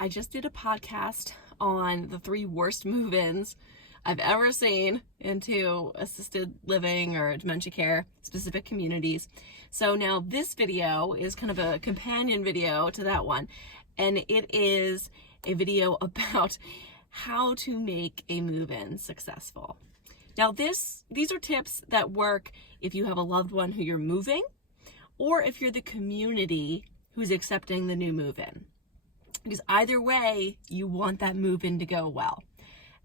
I just did a podcast on the 3 worst move-ins I've ever seen into assisted living or dementia care specific communities. So now this video is kind of a companion video to that one, and it is a video about how to make a move-in successful. Now these are tips that work if you have a loved one who you're moving, or if you're the community who's accepting the new move-in. Because either way, you want that move-in to go well.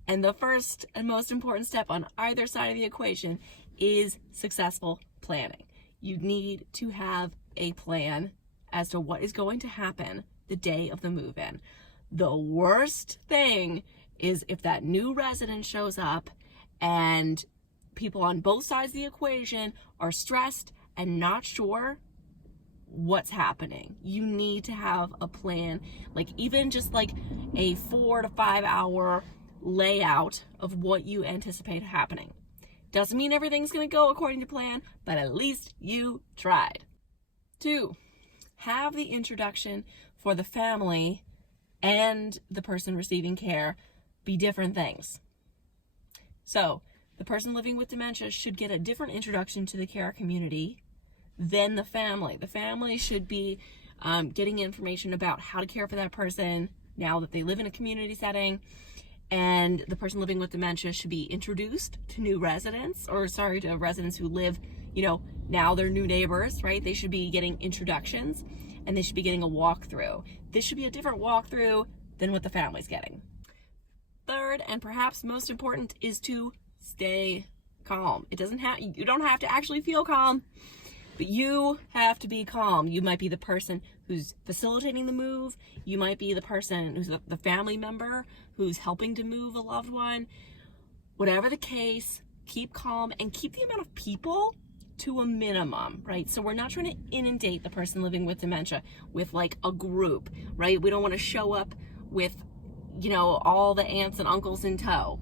And the first and most important step on either side of the equation is successful planning. You need to have a plan as to what is going to happen the day of the move-in. The worst thing is if that new resident shows up and people on both sides of the equation are stressed and not sure what's happening. You need to have a plan, like even just like a 4 to 5 hour layout of what you anticipate happening. Doesn't mean everything's going to go according to plan, but at least you tried. 2, have the introduction for the family and the person receiving care be different things. So the person living with dementia should get a different introduction to the care community than the family. The family should be getting information about how to care for that person now that they live in a community setting, and the person living with dementia should be introduced to new residents, to residents who live, now they're new neighbors, right? They should be getting introductions, and they should be getting a walkthrough. This should be a different walkthrough than what the family's getting. 3rd, and perhaps most important, is to stay calm. You don't have to actually feel calm, but you have to be calm. You might be the person who's facilitating the move. You might be the person who's the family member who's helping to move a loved one. Whatever the case, keep calm and keep the amount of people to a minimum, right? So we're not trying to inundate the person living with dementia with like a group, right? We don't want to show up with, all the aunts and uncles in tow.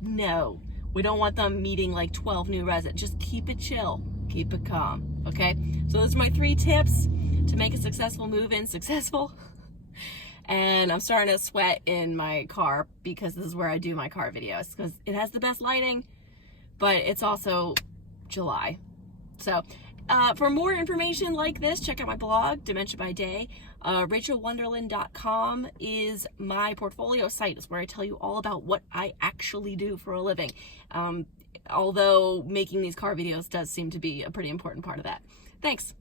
No, we don't want them meeting like 12 new residents. Just keep it chill. Keep it calm, okay? So those are my 3 tips to make a successful move-in successful. And I'm starting to sweat in my car because this is where I do my car videos, because it has the best lighting, but it's also July. So for more information like this, check out my blog, Dementia by Day. RachaelWonderlin.com is my portfolio site. It's where I tell you all about what I actually do for a living. Although making these car videos does seem to be a pretty important part of that. Thanks.